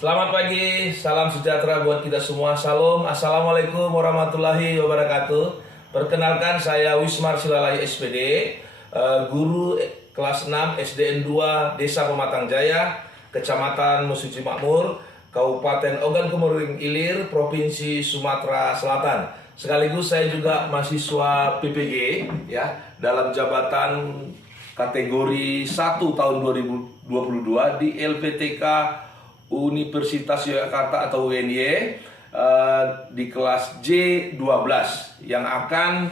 Selamat pagi, salam sejahtera buat kita semua. Salam, assalamualaikum warahmatullahi wabarakatuh. Perkenalkan, saya Wismar Silalai SPD, guru kelas 6 SDN 2 Desa Pematang Jaya, Kecamatan Mesuji Makmur, Kabupaten Ogan Komering Ilir, Provinsi Sumatera Selatan. Sekaligus saya juga mahasiswa PPG ya, dalam jabatan kategori 1 tahun 2022 di LPTK Universitas Yogyakarta atau UNY di kelas J12 yang akan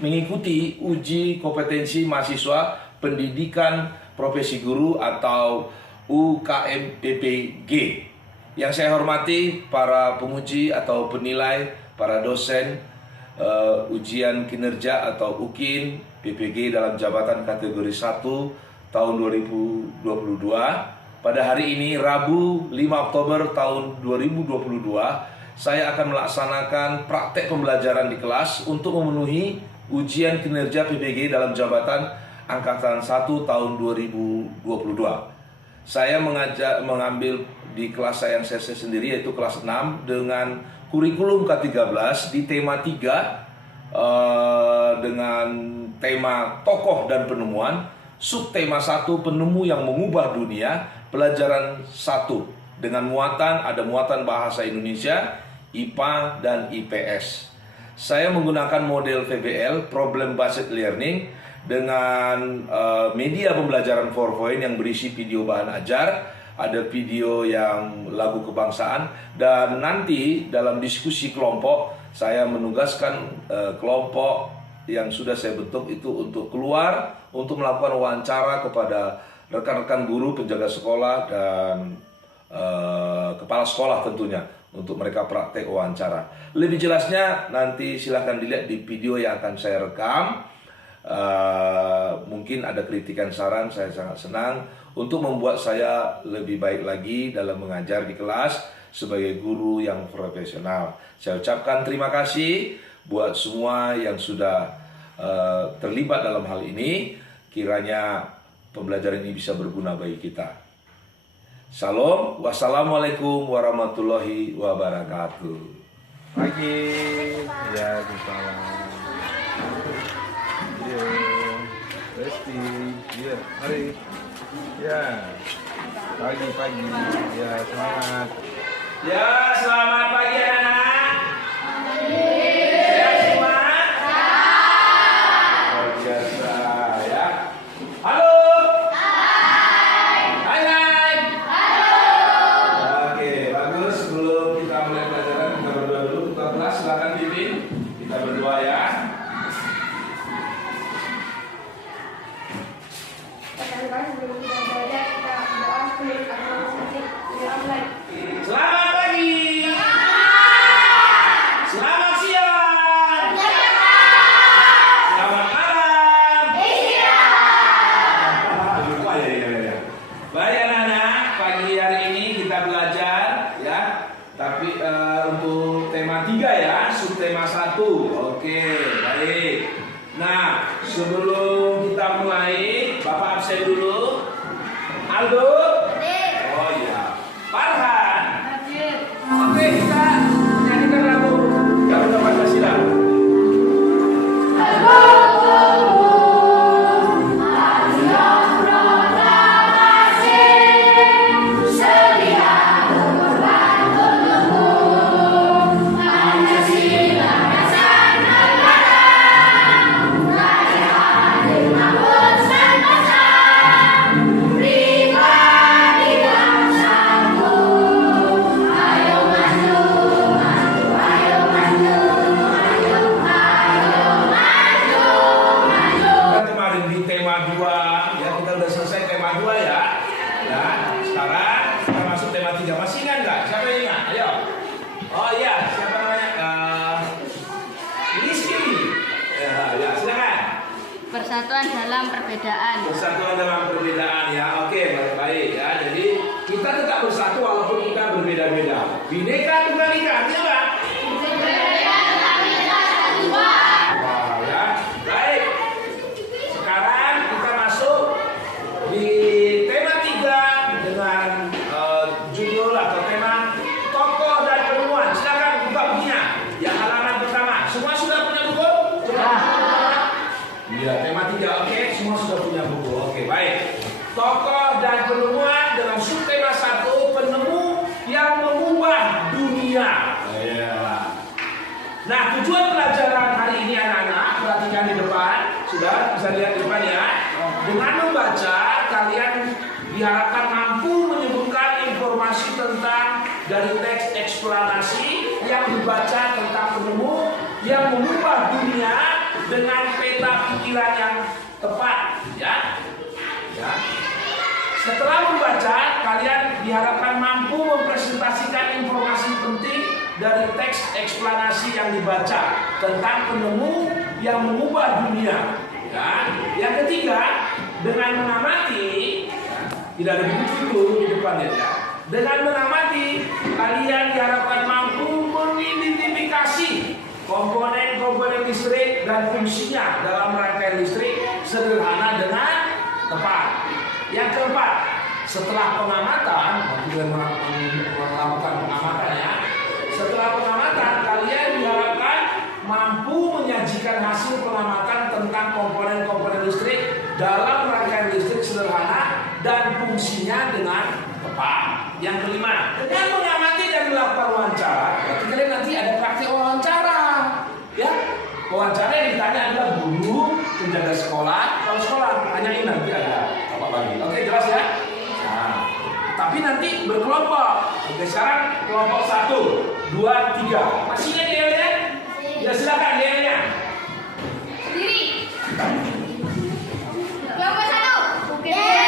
mengikuti uji kompetensi mahasiswa pendidikan profesi guru atau UKM-PPG. Yang saya hormati para penguji atau penilai, para dosen ujian kinerja atau UKIN PPG dalam jabatan kategori 1 tahun 2022. Pada hari ini, Rabu 5 Oktober tahun 2022, saya akan melaksanakan praktek pembelajaran di kelas untuk memenuhi ujian kinerja PPG dalam jabatan Angkatan 1 tahun 2022. Saya mengambil di kelas yang saya sendiri, yaitu kelas 6, dengan kurikulum K13 di tema 3 dengan tema tokoh dan penemuan, subtema 1 penemu yang mengubah dunia, pelajaran 1 dengan ada muatan bahasa Indonesia, IPA dan IPS. Saya menggunakan model PBL, Problem Based Learning, dengan media pembelajaran PowerPoint yang berisi video bahan ajar, ada video yang lagu kebangsaan, dan nanti dalam diskusi kelompok saya menugaskan kelompok yang sudah saya bentuk itu untuk keluar untuk melakukan wawancara kepada rekan-rekan guru, penjaga sekolah, dan kepala sekolah tentunya untuk mereka praktek wawancara. Lebih jelasnya nanti silahkan dilihat di video yang akan saya rekam. Mungkin ada kritikan saran, saya sangat senang untuk membuat saya lebih baik lagi dalam mengajar di kelas sebagai guru yang profesional. Saya ucapkan terima kasih buat semua yang sudah terlibat dalam hal ini. Kiranya pembelajaran ini bisa berguna bagi kita. Salam, wassalamualaikum warahmatullahi wabarakatuh. Pagi, ya, salam. Iya, Resti, iya, mari, ya, pagi, ya, semangat. Ya, selamat pagi anak. Selamat pagi. Selamat siang. Selamat malam. Baik anak-anak, pagi hari ini kita belajar ya. Tapi untuk tema 3 ya, subtema 1. Oke, baik. Nah, sebelum kita mulai, Bapak absen dulu. Aldo. Oh iya. Farhan. Oke, kita nyanyikan lagu Garuda Pancasila. Persatuan dalam perbedaan. Persatuan dalam perbedaan ya. Oke, baik-baik ya. Jadi kita tetap bersatu walaupun kita berbeda-beda. Bhinneka Tunggal Ika, artinya apa? Berbeda tapi kita satu dua. Ya. Baik. Sekarang kita masuk di tema 3 dengan judul dengan subtema 1 penemu yang mengubah dunia. Nah, tujuan pelajaran hari ini anak-anak, perhatikan di depan, sudah bisa lihat di depan ya. Dengan membaca, kalian diharapkan mampu menyebutkan informasi tentang dari teks eksplanasi yang dibaca tentang penemu yang mengubah dunia dengan peta pikiran yang tepat, ya. Setelah membaca, kalian diharapkan mampu mempresentasikan informasi penting dari teks eksplanasi yang dibaca tentang penemu yang mengubah dunia. Ya. Yang ketiga, dengan mengamati, tidak ada buku di depan ya. Dengan mengamati, kalian diharapkan mampu mengidentifikasi komponen-komponen listrik dan fungsinya dalam rangkaian listrik sederhana dengan tepat. Yang keempat, setelah pengamatan, melakukan pengamatan ya. Setelah pengamatan, kalian diharapkan mampu menyajikan hasil pengamatan tentang komponen-komponen listrik dalam rangkaian listrik sederhana dan fungsinya dengan tepat. Yang kelima, dengan mengamati dan melakukan wawancara, berarti kalian nanti ada praktik wawancara, ya. Wawancara yang ditanya adalah guru, penjaga sekolah. Kalau sekolah tanyain nanti ada apa lagi. Oke, jelas ya? Nah, tapi nanti berkelompok. Oke, sekarang kelompok 1, 2, 3. Masih ingat yel-nya? Ya silakan yel-nya. Sendiri. Kelompok 1. Oke. Oke,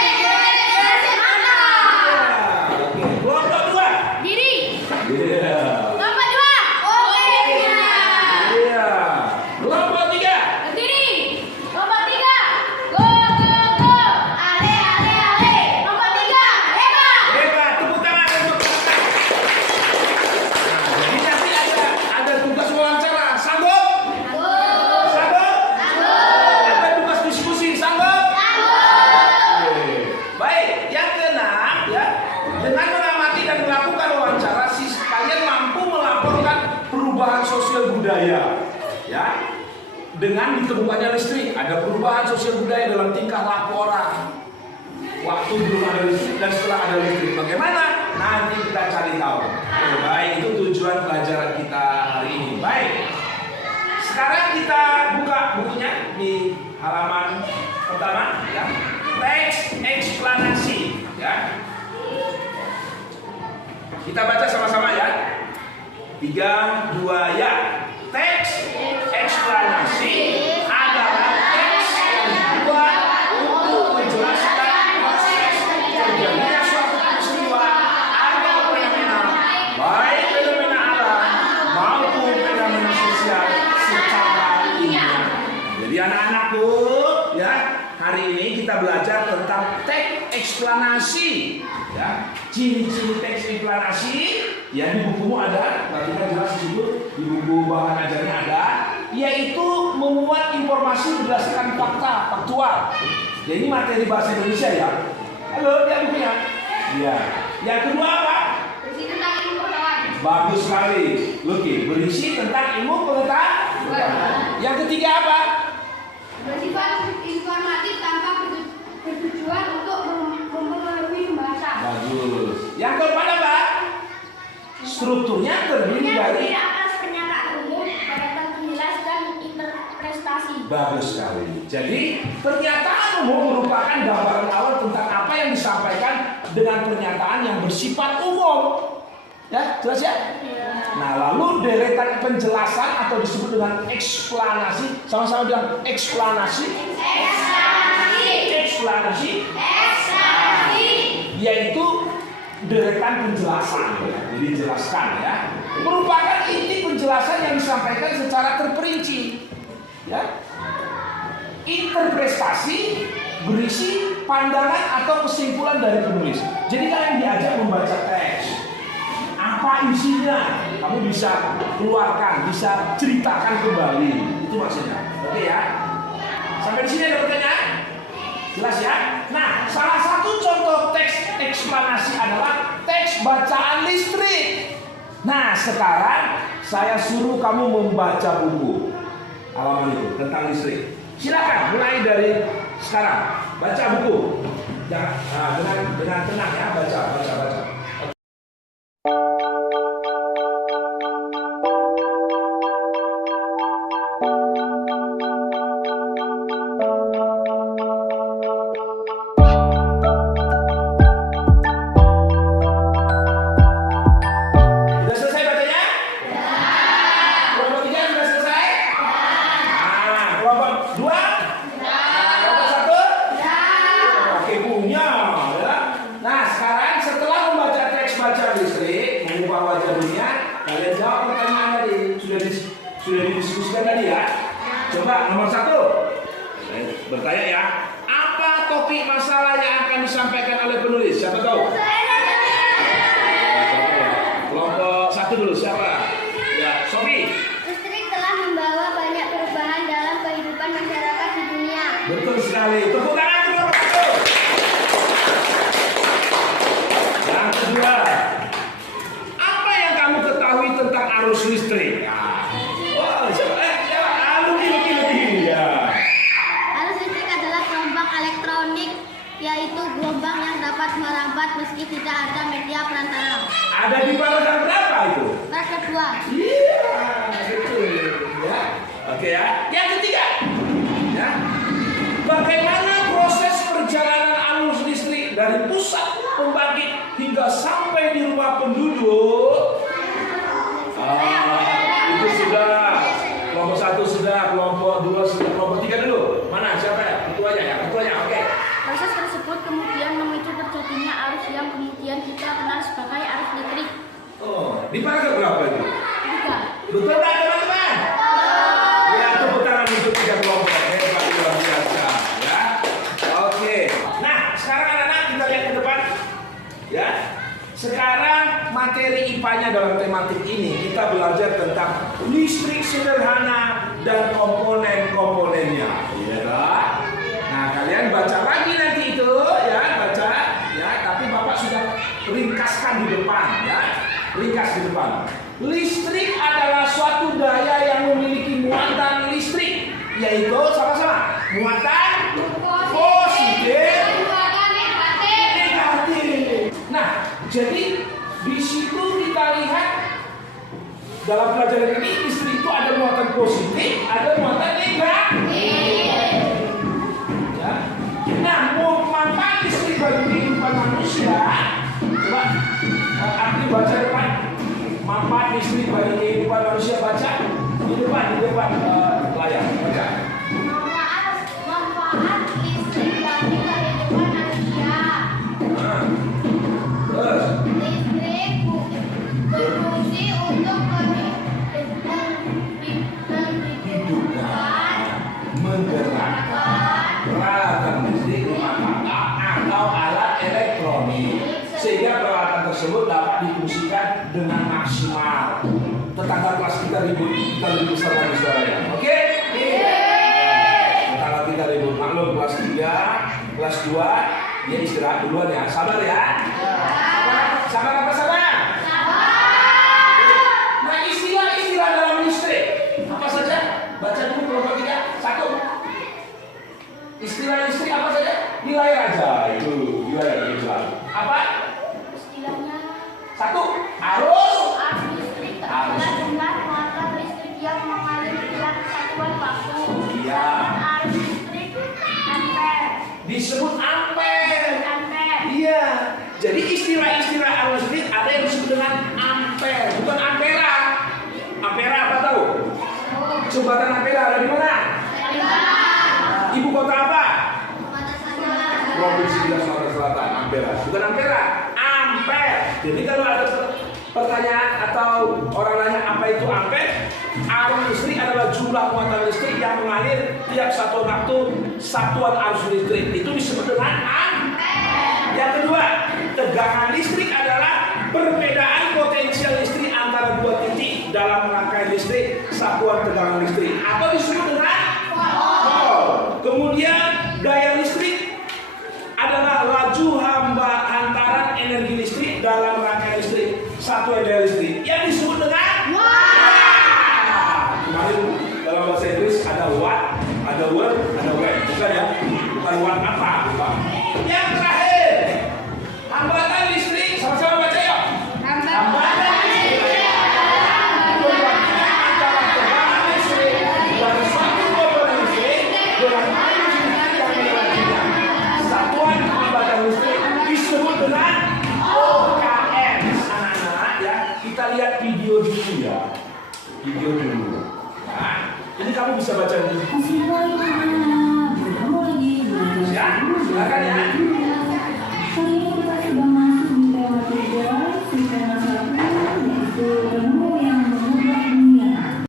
kelompok 2. Diri. Iya. Kelompok 2. Oke. Iya. Kelompok 3. Berdiri. Kelompok 3. Go go go. Ale ale ale. Kelompok 3. Hebat. Hebat, tepuk tangan untuk mereka. Nah, jadi nanti ada tugas wawancara. Sanggup? Sanggup? Ada tugas diskusi. Sanggup? Oke. Baik, yang keenam ya. Dengan mengamati dan melakukan wawancara, kalian mampu melaporkan perubahan sosial budaya. Ya. Dengan ditemukannya listrik, ada perubahan sosial budaya dalam tingkah laku orang. Waktu belum ada listrik dan setelah ada listrik, bagaimana? Nanti kita cari tahu. Oke, baik, itu tujuan pelajaran kita hari ini. Baik. Sekarang kita buka bukunya di halaman pertama, ya. Teks eksplanasi, ya. Kita baca sama-sama ya. 3, 2, ya. Teks eksplanasi adalah teks yang dibuat untuk menjelaskan proses terjadinya suatu peristiwa atau fenomena, baik fenomena alam maupun fenomena sosial secara ilmiah. Jadi anak-anakku, ya, hari ini kita belajar tentang teks eksplanasi. Ya, ciri-ciri teks eksplanasi ya di bukumu ada, perhatikan jelas di situ, di buku bahan ajarnya ada, yaitu memuat informasi berdasarkan fakta, faktual. Ya, ini materi bahasa Indonesia ya. Halo, lihat bukunya. Ya. Yang kedua apa? Berisi tentang ilmu pengetahuan. Bagus sekali. Oke, berisi tentang ilmu pengetahuan. Yang ketiga apa? Bersifat informatif tanpa bertujuan untuk mempengaruhi pembahasan. Bagus. Yang keempat apa? Strukturnya terdiri dari atas pernyataan umum, pernyataan penjelas dan interpretasi. bagus sekali. Jadi pernyataan umum merupakan gambaran awal tentang apa yang disampaikan dengan pernyataan yang bersifat umum. Ya, jelas ya? Nah, lalu deretan penjelasan atau disebut dengan eksplanasi, sama-sama bilang eksplanasi. Eksplanasi. Yaitu deretan penjelasan, jadi jelaskan ya. Merupakan inti penjelasan yang disampaikan secara terperinci. Ya. Interpretasi berisi pandangan atau kesimpulan dari penulis. Jadi kalian diajak membaca teks. Apa isinya? Kamu bisa keluarkan, bisa ceritakan kembali. Itu maksudnya. Oke ya. Sampai di sini ada pertanyaan? Jelas ya? Nah, salah satu contoh teks eksplanasi adalah teks bacaan listrik. Nah, sekarang saya suruh kamu membaca buku halaman itu tentang listrik. Silakan mulai dari sekarang. Baca buku. dengan tenang ya, baca. Sudah selesai bacanya? Kelompok 3 sudah selesai? Kelompok 2? Kelompok 1? Oke, punya ya. Nah, sekarang setelah membaca teks baca listrik, mengubah wajah dunia, kalian jawab pertanyaan tadi. Sudah didiskusikan tadi ya. Coba nomor 1. Saya bertanya ya. Apa topik masalah yang akan disampaikan oleh penulis? Siapa tahu? Kelompok 1 dulu, siapa? Ya, Sofi. Listrik telah membawa banyak perubahan dalam kehidupan masyarakat di dunia. Betul sekali. Tepuk tangan untuk kelompok 1. Yang kedua, apa yang kamu ketahui tentang arus listrik? Luki ya. Arus listrik adalah gelombang elektronik, yaitu gelombang yang dapat merambat meski tidak ada media perantara. Ada di paragraf berapa itu? Paragraf 2. Iya, betul. Ya. Oke ya. Yang ketiga, ya. Bagaimana proses perjalanan arus listrik dari pusat pembangkit hingga sampai di rumah penduduk? Itu sudah. Kelompok 1 sudah, kelompok 2 sudah, kelompok 3 dulu. Mana? Siapa ya? Ketuanya ya? Ketuanya, oke. Proses tersebut kemudian memicu terjadinya arus yang kemudian kita kenal sebagai arus listrik. Oh, di paragraf berapa itu? 3. Betul nggak teman-teman? Ya, tepuk tangan untuk 3 kelompok. Hebat, luar biasa. Ya. Oke. Nah, sekarang anak-anak kita lihat ke depan. Ya. Sekarang materi IPA-nya dalam tematik ini kita belajar tentang listrik sederhana dan komponen-komponennya. Iya kan? Nah, kalian baca lagi nanti itu ya, baca ya, tapi Bapak sudah ringkaskan di depan ya. Ringkas di depan. Listrik adalah suatu daya yang memiliki muatan listrik, yaitu sama-sama muatan positif, negatif. Nah, jadi di situ kita lihat dalam pelajaran ini listrik itu ada muatan positif, ada muatan negatif. Ya. Nah, manfaat listrik bagi kehidupan manusia, coba arti baca depan. Manfaat listrik bagi kehidupan manusia, baca di depan layar, baca. Manfaat listrik bagi kehidupan manusia. Terus Listrik berfungsi untuk menggerakkan peralatan listrik rumah tangga atau alat elektronik sehingga peralatan tersebut dapat difungsikan dengan maksimal. Tetangga kelas kita ribut besar lagi suaranya. Oke? Tetangga kita ribut. Maklum kelas 3, kelas 2 dia istirahat duluan ya. Sabar ya. Sabar apa sabar? Nah, istilah-istilah dalam listrik apa saja? Baca dulu kelompok 3. 1. Istilah listrik apa saja? Di layar aja. Itu di layar itu. Apa? Istilahnya 1. Arus listrik adalah jumlah muatan listrik yang mengalir dalam satuan waktu. Iya. Arus listrik ampere. Disebut ampere. Ampere. Iya. Jadi istilah-istilah arus listrik ada yang disebut dengan ampere, bukan ampera. Ampera apa tahu? Jembatan ampera ada di mana? Ibu kota apa? Provinsi Sumatera Selatan, Ampera. Bukan ampera, ampere. Jadi kalau ada pertanyaan atau orang nanya apa itu ampere, arus listrik adalah jumlah muatan listrik yang mengalir tiap satu waktu satuan arus listrik. Itu disebut dengan ampere. Yang kedua, tegangan listrik adalah perbedaan potensial listrik antara dua titik dalam rangkaian listrik satuan tegangan listrik atau disebut dengan volt. Kemudian daya listrik adalah laju hantaran energi listrik dalam rangkaian listrik satuan daya listrik yang disebut dengan watt. Kemarin dalam bahasa Inggris ada watt, ada word, ada watt. Bukan ya? Bukan watt apa? Bukan. Yang terakhir video dulu. Nah, ini kamu bisa baca dulu. Ya, silakan ya. Hari ini kita sudah masuk di tema 3, di tema 1, yaitu ilmu yang mengubah dunia.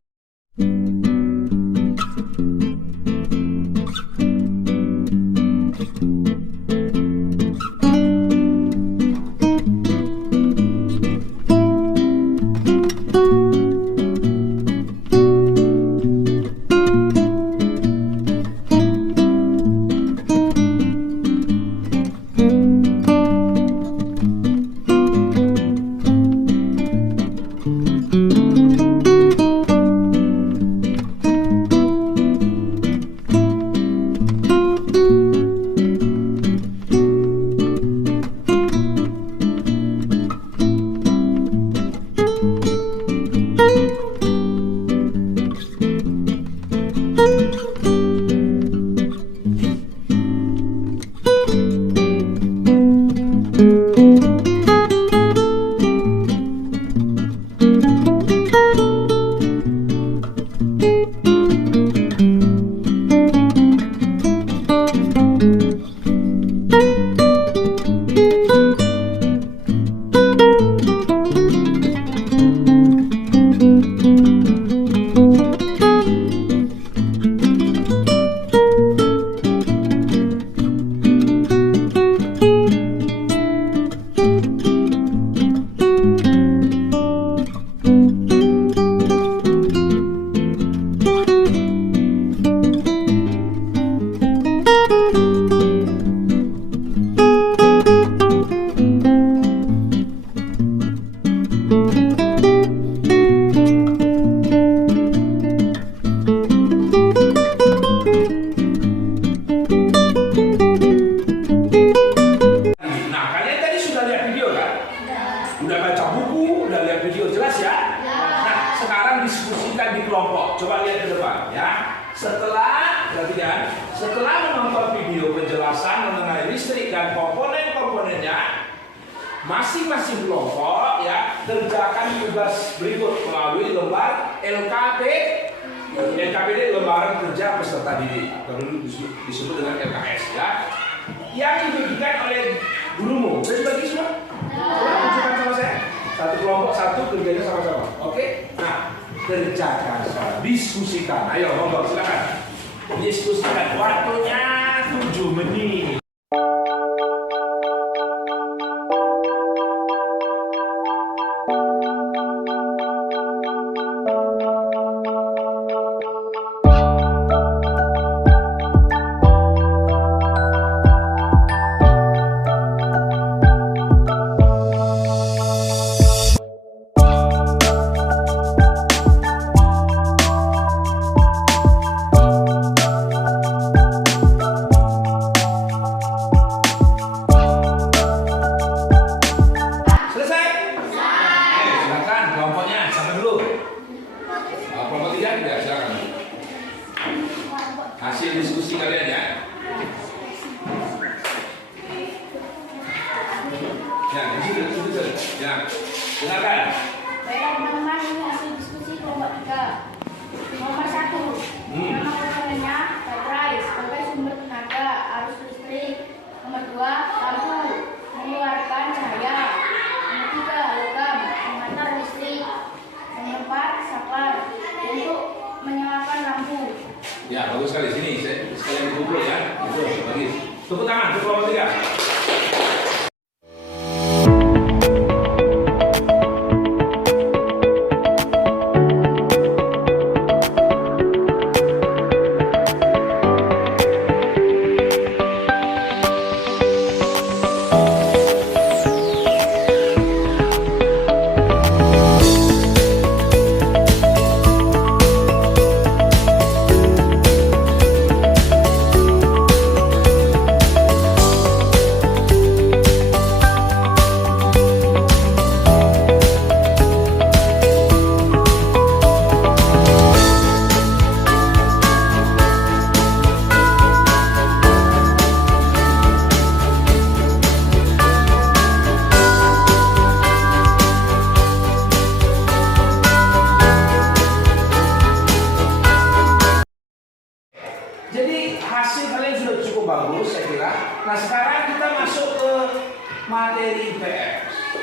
Nah, kalian tadi sudah lihat video kan? Udah baca buku, udah lihat video, jelas ya? Nah, sekarang diskusikan di kelompok. Coba lihat ke depan ya. Setelah menonton video penjelasan mengenai listrik dan komponen-komponennya, masing-masing kelompok ya kerjakan tugas berikut melalui lembar LKPD, lembaran kerja peserta didik, atau dulu disebut dengan LKS ya, yang dibagikan oleh gurumu. Sudah dibagi semua? Coba tunjukkan sama saya. Satu kelompok, satu kerjanya sama-sama. Oke? Nah, kerjakan sekarang. Diskusikan. Ayo, monggo silakan. Diskusikan. Waktunya 7 menit. Hasil diskusi kalian ya. Ya, itu. Ya, dengarkan. Baiklah teman-teman, ini hasil diskusi kelompok 3. Nomor 1, nama komponennya baterai sebagai sumber tenaga arus listrik. Nomor 2, lampu mengeluarkan cahaya. Nomor 3, logam mengantar listrik. Nomor 4, saklar untuk menyalakan lampu. Ya, bagus sekali. Sini, sekalian dikumpul ya. Itu, bagus. Tepuk tangan untuk kelompok 3.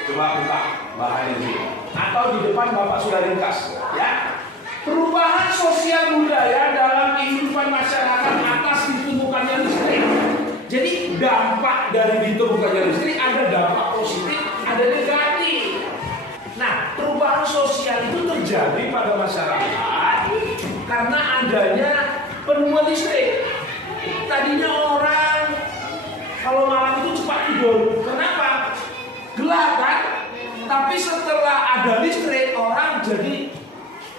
Coba buka bahannya di sini. Atau di depan Bapak sudah ringkas, ya. Perubahan sosial budaya dalam kehidupan masyarakat atas ditemukannya listrik. Jadi dampak dari ditemukannya listrik ada dampak positif, ada negatif. Nah, perubahan sosial itu terjadi pada masyarakat karena adanya penemuan listrik. Tadinya orang kalau malam itu cepat tidur. Kenapa? Gelap kan? Tapi setelah ada listrik, orang jadi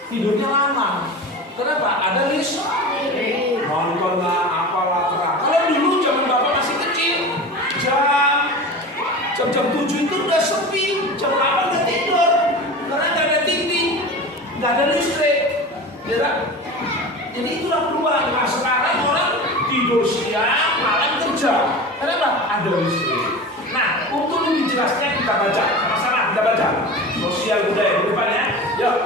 tidurnya lama. Kenapa? Ada listrik. Nonton lah, apalah terang. Kalau dulu zaman Bapak masih kecil, jam 7 itu udah sepi, jam 8 udah tidur. Karena nggak ada TV, nggak ada listrik. Ya, jadi itulah perubahan. Nah, sekarang orang tidur siang, malam kerja. Kenapa? Ada listrik. Nah, untuk lebih jelasnya kita baca. Sama-sama kita baca. Sosial budaya di depan ya. Yuk.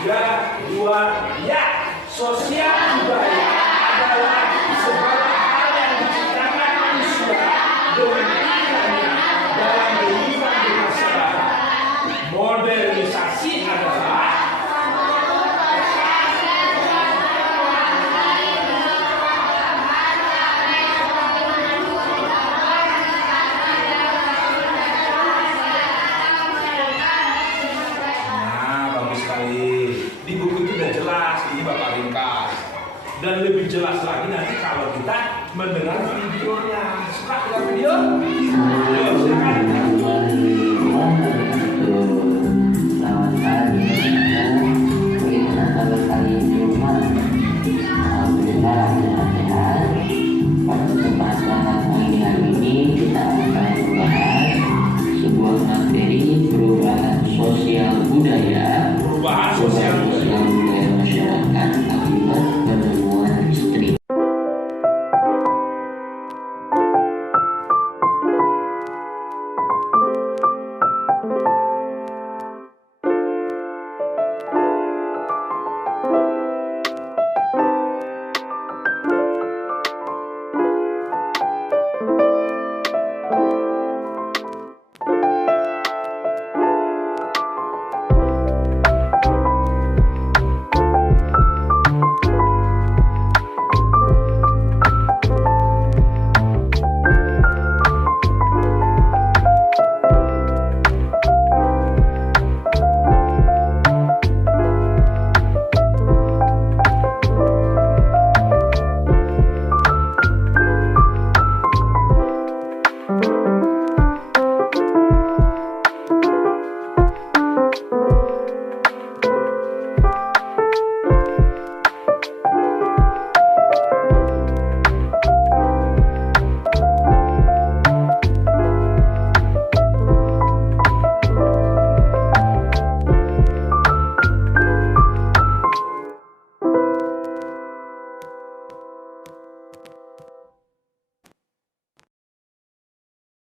3, 2, ya. Sosial budaya adalah segala hal yang diciptakan manusia dengan pilihannya dalam kehidupan bermasyarakat. Modernisasi adalah di buku itu sudah jelas, ini Bapak ringkas. Dan lebih jelas lagi nanti kalau kita mendengar videonya. Suka dengan video? Ayo, silakan. Selamat pagi, bagaimana kabar kalian di rumah? Alhamdulillah sehat. Pada kesempatan pagi hari ini kita akan membahas sebuah materi perubahan sosial budaya. Perubahan sosial budaya masyarakat akibat penemuan listrik.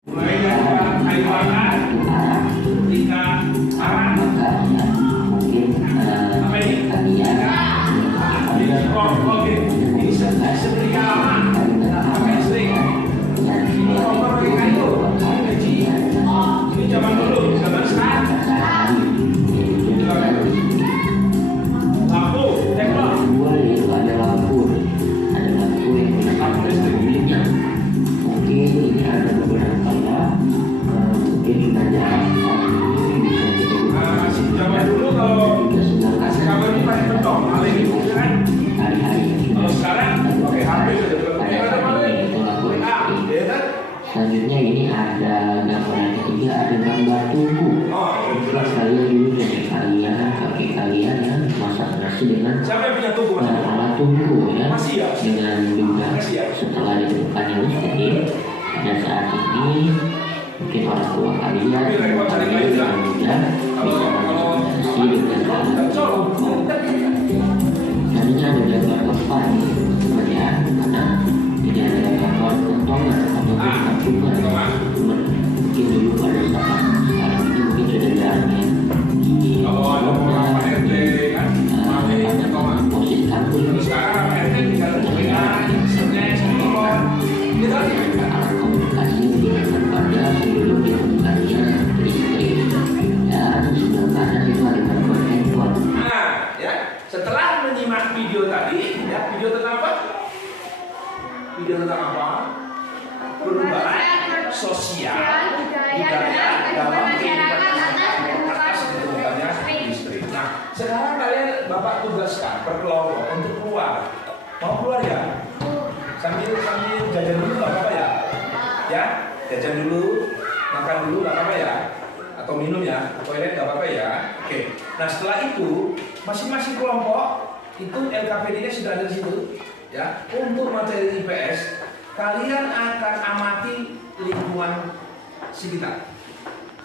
Mulai dari kayu bakar, ketika arah, apa ini? Oke, ini setrika lama, pakai listrik. Ini kompor pakai kayu, ini biji. Ini zaman dulu, zaman sekarang. Lampu, tembok. Ada lampu yang menggunakan listrik. Mungkin ini ada beberapa mungkin kita jarang Zaman dulu kalau kasih kabar ini pakai pentol, paling itu kan. Kalau sekarang pakai HP sudah berarti ada mana ini? Ya kan? Selanjutnya ini ada gambar yang ketiga, ada gambar tungku. Oh, jelas. Kalian dulu dari kakek kalian ya masak nasi dengan Siapa yang punya tungku? alat tungku ya. Masih ya? Dengan juga Masih ya? setelah ditemukannya listrik dan saat ini mungkin orang tua kalian Tapi rekod cari lain ya? mudah Kalau bisa dengan tadinya ada gambar kepala seperti ya karena ini ada gambar kentongan atau kentongan mungkin dulu pada saat sekarang ini mungkin sudah jarang ya kalau ada orang Pak RT kan, posisi kampus sekarang RT tinggal pemilihan, sebenarnya sekolah, kita alat komunikasi digunakan pada sebelum ditemukannya listrik. sosial, budaya, dan kehidupan masyarakat atas kehidupannya listrik. Nah, sekarang kalian Bapak tugaskan per kelompok untuk keluar. Mau keluar ya? Sambil jajan dulu nggak apa-apa ya? Ya, jajan dulu, makan dulu nggak apa-apa ya? Atau minum ya, toilet nggak apa-apa ya? Oke. Nah setelah itu masing-masing kelompok itu LKPD-nya sudah ada di situ. Ya, untuk materi IPS kalian akan amati lingkungan sekitar,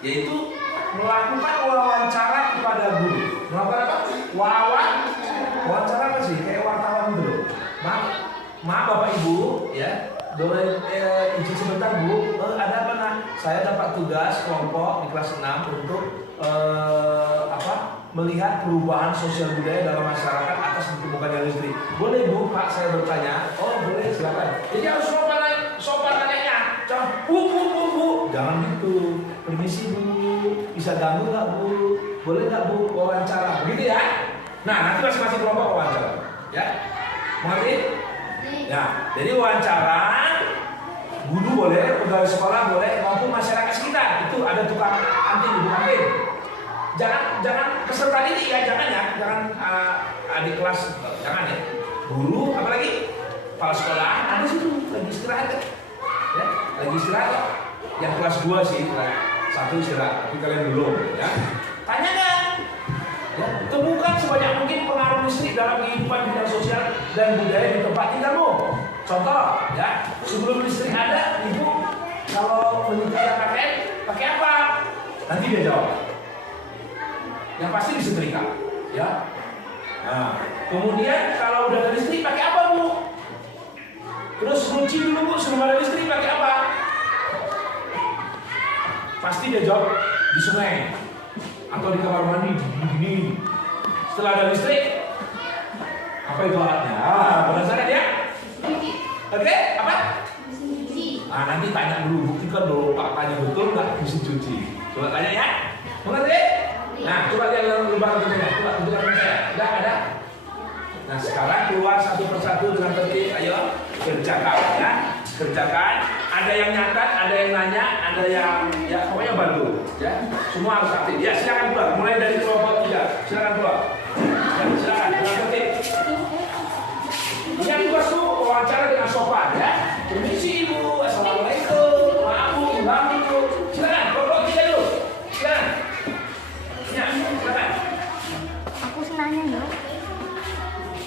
yaitu melakukan wawancara kepada guru. Melakukan apa? Wawancara apa sih? Kayak wartawan dulu. Maaf Bapak Ibu, ya. Boleh izin sebentar Bu, ada apa nak? Saya dapat tugas kelompok di kelas 6 untuk melihat perubahan sosial budaya dalam masyarakat atas ditemukannya listrik. Boleh Bu, Pak saya bertanya? Oh boleh, silakan. Jadi harus sopan nanya. Bu, jangan gitu. Permisi Bu, bisa ganggu nggak Bu? Boleh nggak Bu wawancara? Begitu ya? Nah nanti masing-masing kelompok wawancara, ya. Mengerti? Ya, jadi wawancara guru boleh, pegawai sekolah boleh, maupun masyarakat sekitar. Itu ada tukang anti ibu kantin. Jangan peserta ini ya, jangan adik kelas, jangan ya. Guru, apalagi kepala sekolah ada situ lagi istirahat kan? Ya, lagi istirahat. Yang kelas 2 sih, kelas 1 istirahat, tapi kalian belum, ya. Tanyakan. Ya, temukan sebanyak mungkin pengaruh listrik dalam kehidupan bidang sosial dan budaya di tempat tinggalmu. Contoh, ya, sebelum listrik ada, ibu kalau menyediakan pakaian, pakai apa? Nanti dia jawab. Yang pasti disetrika, ya. Nah, kemudian kalau udah ada listrik, pakai apa Bu? Terus nyuci dulu Bu, sebelum ada listrik pakai apa? Pasti dia jawab di sungai. Atau di kamar mandi begini. Setelah ada listrik, apa itu alatnya? Penasaran ya? Oke, apa? Nah nanti tanya dulu, buktikan dulu Pak tanya betul nggak mesin cuci. Coba tanya ya, mengerti? Nah coba lihat lembar kerjanya, coba tunjukkan saya. Ada? Nah sekarang keluar satu persatu dengan tertib. Ayo kerjakan ya, kerjakan. Ada yang nyatat, ada yang nanya, ada yang ya pokoknya bantu ya. Semua harus aktif. Ya silakan keluar. Mulai dari kelompok 3. Silakan keluar. Ya, silakan dengan tertib. Yang tugas tuh wawancara dengan sopan ya. Permisi Ibu, assalamualaikum. Maaf Bu, bangun Bu. Silakan kelompok 3 dulu. Silakan. Ya, silakan. Aku senangnya ya.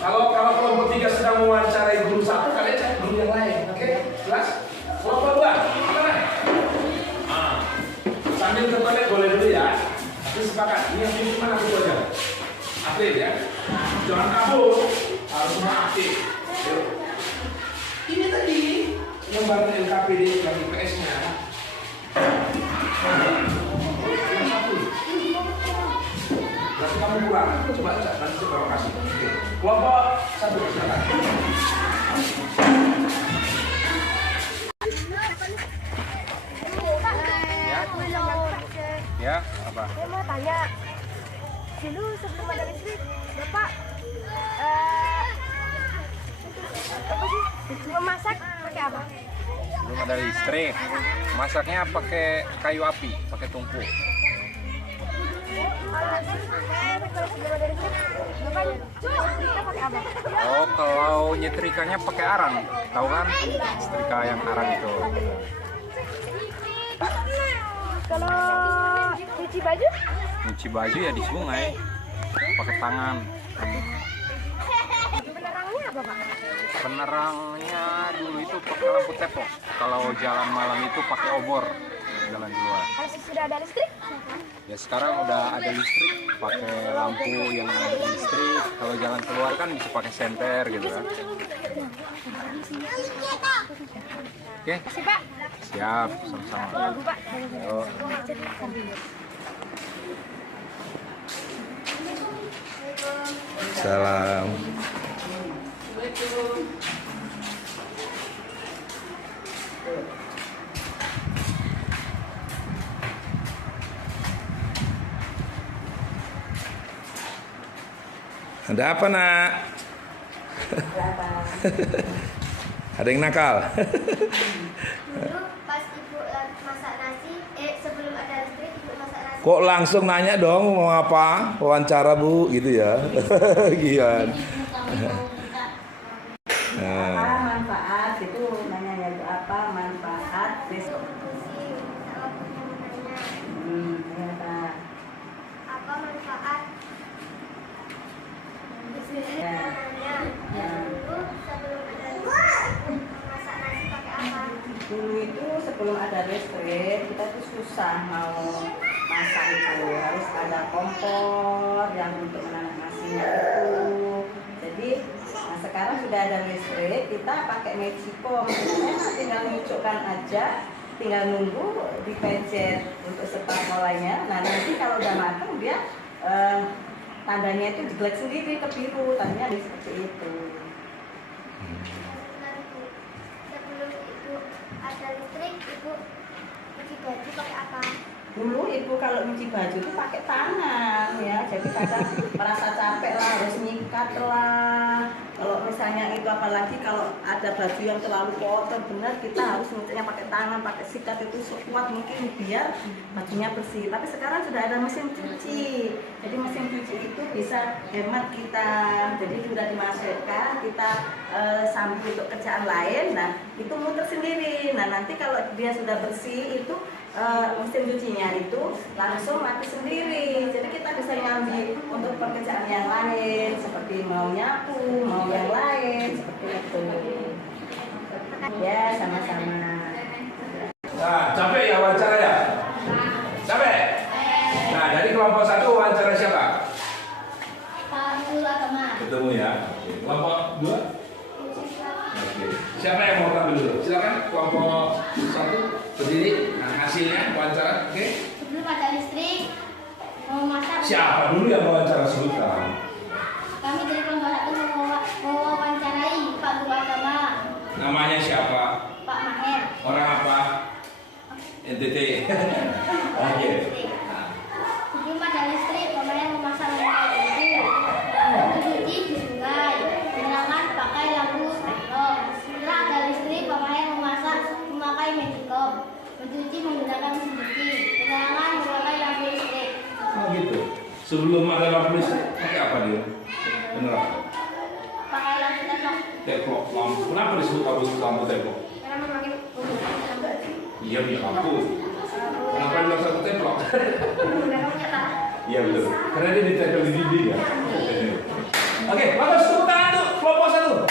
Kalau kelompok 3 sedang mewawancarai guru 1, kalian cari guru yang lain. Oke? Jelas? Kelompok 2, mana? Sambil ke toilet boleh dulu ya. Tapi sepakat, ini yang pilih mana aku aja. Aktif ya. Jangan kabur, harus semua aktif. Yuk. Ini tadi yang baru LKPD yang IPS-nya. Yang satu. Berarti kamu kurang. Coba nanti saya kasih. Oke. Kelompok 1 silakan. Ya, apa? Saya mau tanya, dulu sebelum ada listrik, Bapak apa sih? Memasak pakai apa? Belum ada listrik. Masaknya pakai kayu api, pakai tungku. Kalau sebelum ada listrik, Bapak nyetrika pakai apa? Oh, kalau nyetrikanya pakai arang. Tahu kan? Setrika yang arang itu. Kalau cuci baju? Nyuci baju ya di sungai. Pakai tangan. Penerangnya apa Pak? Penerangnya dulu itu pakai lampu tepok. Kalau jalan malam itu pakai obor. Jalan keluar. Kalau sudah ada listrik? Ya sekarang udah ada listrik, pakai lampu yang ada listrik. Kalau jalan keluar kan bisa pakai senter gitu kan. Oke? Kasih Pak. Siap, sama-sama. Lagu Pak. Yuk. Salam. Ada apa nak? Ada yang nakal? Dulu pas ibu Kok langsung nanya dong mau apa? Wawancara Bu gitu ya. Gian. Apa manfaat itu nanya ya Bu, apa manfaat besok? Ya Pak. Apa manfaat Ya. dulu sebelum ada listrik masak nasi pakai apa? Dulu itu sebelum ada listrik kita tuh susah mau masak itu, harus ada kompor yang untuk menanak nasinya itu. Jadi sekarang sudah ada listrik, kita pakai magicom, tinggal menyucukkan aja, tinggal nunggu dipencet untuk start mulainya. Nah nanti kalau udah matang dia tandanya itu jelek sendiri ke biru, tandanya seperti itu. Sebelum ibu ada listrik, ibu cuci baju pakai apa? Dulu ibu kalau nyuci baju itu pakai tangan ya, jadi kadang merasa capek lah, harus nyikat lah. Kalau misalnya itu apalagi kalau ada baju yang terlalu kotor, benar kita harus nyucinya pakai tangan, pakai sikat itu sekuat mungkin biar bajunya bersih. Tapi sekarang sudah ada mesin cuci, jadi mesin cuci itu bisa hemat kita. Jadi sudah dimasukkan, kita sambil untuk kerjaan lain, nah itu muter sendiri. Nah nanti kalau dia sudah bersih itu mesin cucinya itu langsung mati sendiri, jadi kita bisa ngambil untuk pekerjaan yang lain seperti mau nyapu, mau yang lain seperti itu. Ya sama-sama. Nah, capek ya wawancara ya? Capek? Nah, dari kelompok 1 wawancara siapa? Pak Guru Agama. Ketemu ya. Oke. Kelompok 2? Oke. Siapa yang mau tampil dulu? Silakan kelompok 1 berdiri. Nah, hasilnya wawancara. Oke. Sebelum ada listrik, mau masak. Siapa dulu yang wawancara sebutkan? Kami dari kelompok 1 mewawancarai Pak Guru Agama, Namanya siapa? Pak Maher. Orang apa? NTT. Oke. Nah, Sebelum ada listrik, Pak Maher memasak lampu mencuci di sungai, penerangan pakai lampu spektrum. Setelah ada listrik, Pak Maher memakai magicom, mencuci menggunakan mesin cuci, penerangan memakai lampu listrik. oh gitu. Sebelum ada lampu listrik, pakai apa dia? Beneran? Pakai lampu teplok. Teplok lampu. Kenapa disebut lampu teplok? Karena memakai menggunakan Iya, punya lampu. Kenapa bilang satu teplok? penyala. Iya betul. Karena dia ditempel di dinding ya. Oke, bagus, tepuk tangan tuh kelompok 1.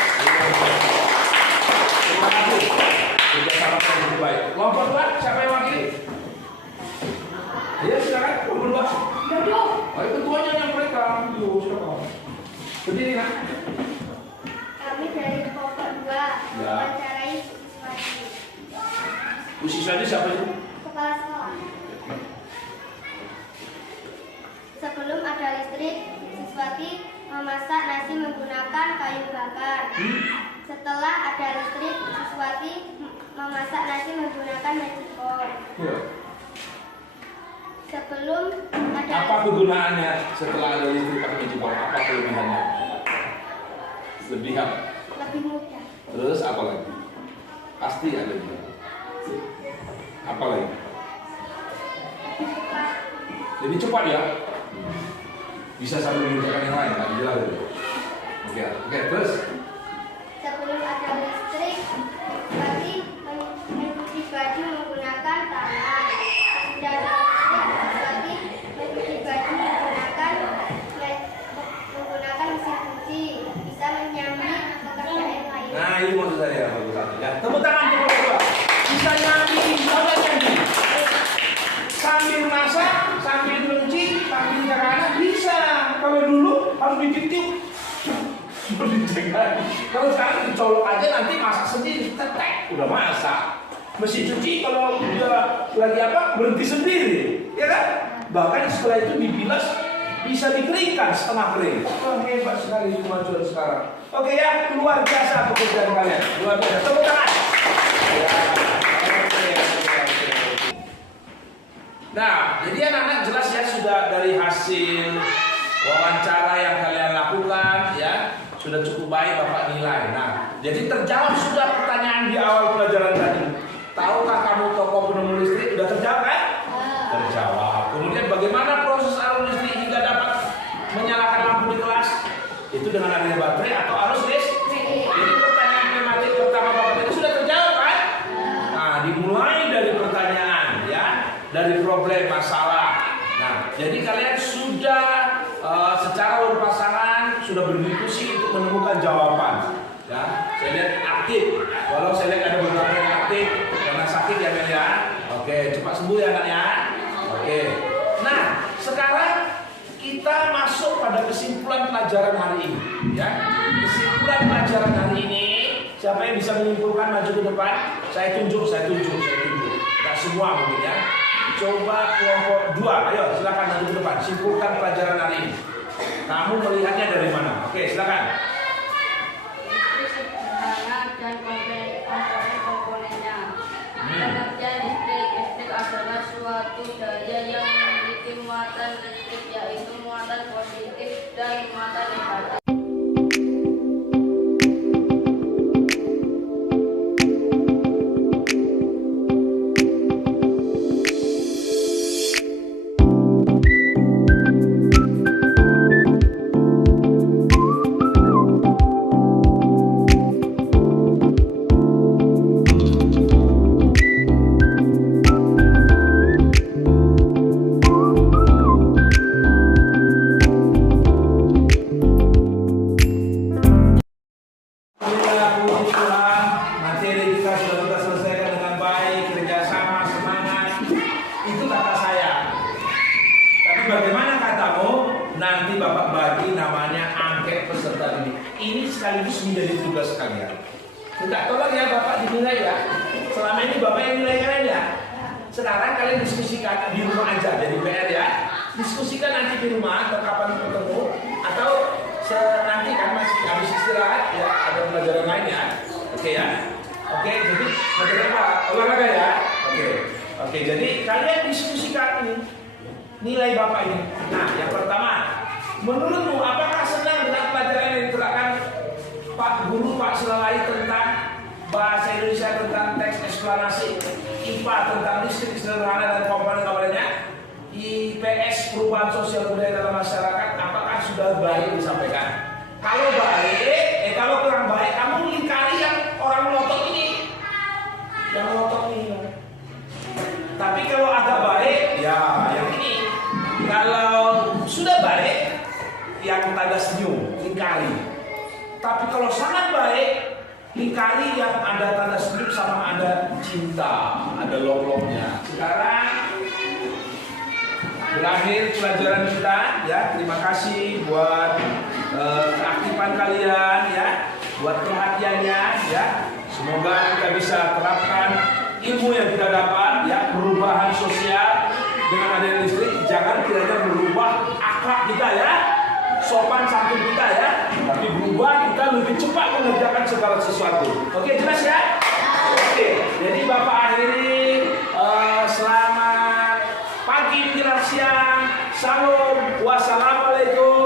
Terima kasih. Kerjasama yang cukup baik. Kelompok 2, siapa yang wakili? Iya, silakan. Kelompok 2. Oh, ketuanya yang mereka. Yuk, silakan. Berdiri, nak. Kami dari kelompok 2 mewawancarai siswati. Bu siswanya siapa itu? Kepala sekolah. Sebelum ada listrik, siswati memasak nasi menggunakan kayu bakar. Setelah ada listrik, siswati memasak nasi menggunakan magicom. Iya. Sebelum ada Apa kegunaannya setelah ada listrik pakai magicom? Apa kelebihannya? Lebih apa? lebih mudah. Terus apa lagi? Pasti ada juga. Apa lagi? Lebih cepat ya? Bisa sambil mengerjakan yang lain, tak jelas itu. Oke, terus? Sebelum ada listrik, siswati mencuci baju menggunakan tangan. Sesudah ada listrik, siswati mencuci baju menggunakan mesin cuci. Bisa menyambi pekerjaan yang lain. Nah, ini maksud saya bagus satu ya. Tepuk tangan untuk kedua. Bisa nyambi, apa nyambi? Sambil masak, sambil nyuci, sambil jalan bisa. Kalau dulu harus ditiup. Kalau sekarang dicolok aja nanti masak sendiri, tetek, udah masak. Mesin cuci kalau udah lagi apa berhenti sendiri, ya kan? Bahkan setelah itu dibilas bisa dikeringkan setengah kering. Oh, hebat sekali kemajuan sekarang. Oke ya, luar biasa pekerjaan kalian, luar biasa. Tepuk tangan. Ya. Nah, jadi anak-anak jelas ya sudah dari hasil wawancara yang kalian lakukan ya sudah cukup baik Bapak nilai. Nah, jadi terjawab sudah pertanyaan di awal pelajaran tadi. Tahukah kamu tokoh penemu listrik? Sudah terjawab kan? Terjawab. Kemudian bagaimana Itu dengan adanya baterai atau arus listrik. Jadi pertanyaan tematik pertama Bapak tadi sudah terjawab kan? Nah, dimulai dari pertanyaan ya, dari problem masalah. Nah, jadi kalian sudah secara berpasangan sudah berdiskusi untuk menemukan jawaban. Ya, saya lihat aktif. Walau saya lihat ada beberapa yang aktif karena sakit ya Mel ya. Oke, cepat sembuh ya Kak ya. Oke. Nah, sekarang kita masuk pada kesimpulan pelajaran hari ini. Ya, kesimpulan pelajaran hari ini. Siapa yang bisa menyimpulkan maju ke depan? Saya tunjuk. Gak semua mungkin ya. Coba kelompok 2, ayo silakan maju ke depan. Simpulkan pelajaran hari ini. Kamu melihatnya dari mana? Oke, silakan. Dan komponen-komponennya. Pengertian listrik adalah suatu daya yang memiliki muatan listrik, yaitu muatan positif dan muatan negatif. Bagaimana katamu? Nanti Bapak bagi namanya angket peserta didik. Ini sekaligus menjadi tugas kalian. Minta tolong ya Bapak dinilai ya. Selama ini Bapak yang nilai kalian ya. Sekarang kalian diskusikan di rumah aja, jadi PR ya. Diskusikan nanti di rumah atau kapan ketemu atau nanti kan masih habis istirahat ya, ada pelajaran lain ya. Oke ya. Oke, jadi pelajaran apa? Olahraga ya. Oke, jadi kalian diskusikan ini. Nilai Bapak ini. Nah, yang pertama, menurutmu apakah senang dengan pelajaran yang diterapkan Pak Guru Pak Sulalai tentang bahasa Indonesia, tentang teks eksplanasi, IPA tentang listrik sederhana dan komponen-komponennya, IPS perubahan sosial budaya dalam masyarakat, apakah sudah baik disampaikan? Kalau baik, kalau kurang baik, kamu lingkari yang orang melotot ini, yang melotot ini. Tapi kalau agak baik, ya yang ini. Kalau sudah baik, yang tanda senyum, lingkari. Tapi kalau sangat baik, lingkari yang ada tanda senyum sama ada cinta, ada lolongnya. Sekarang berakhir pelajaran kita, ya. Terima kasih buat keaktifan kalian, ya, buat perhatiannya, ya. Semoga kita bisa terapkan ilmu yang kita dapat, ya, perubahan sosial. Dengan adanya listrik, jangan kiranya berubah akhlak kita ya, sopan santun kita ya, tapi berubah kita lebih cepat mengerjakan segala sesuatu. Oke, jelas ya? Oke, jadi Bapak akhiri, selamat pagi menjelang siang, salam, wassalamualaikum.